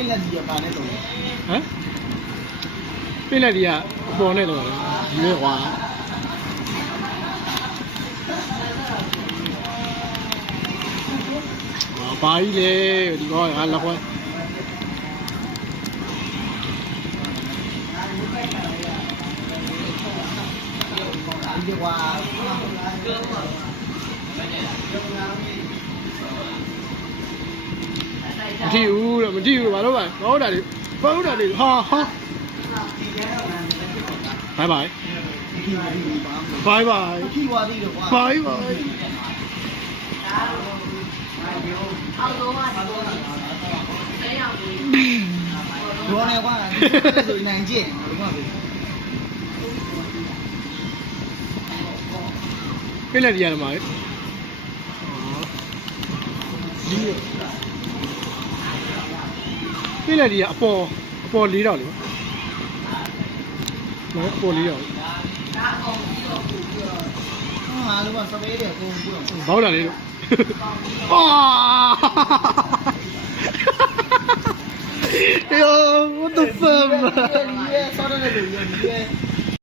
င်းလက်ကြီးကပါနဲ့တော့ဟမ်ပြင်းလက်ဒီကအပေါ်နဲ့တော့လေကွာဘာကြီးလဲဒီကောငါလက်ခွဲဒီကွာမကြည့်ဘူးတော့မကြည့်ဘူးဘာလို့ပါဘာလို့တာလေဘာလို့တာလေဟာဘိုင်ဘိုင်ဘိုင်ဘိုင် ခီဝါသေးတော့ကွာ ဘိုင်ဘိုင်ရောနေကွာဆိုနိုင်ကျင့်ဘာမှမဖြစ်ပြင်းလက်ဒီရတယ်မှာလေပြင်းလက်ဒီကအပေါ်၄တော့လေနော်အပေါ်၄တော့ဟာလို့ပါစပယ်တဲ့ကိုဘူးတော့ဘောက်လာလေလို့အာ Yo what the fuck ဒီရဲ့ဆောင်းတဲ့လူရဲ့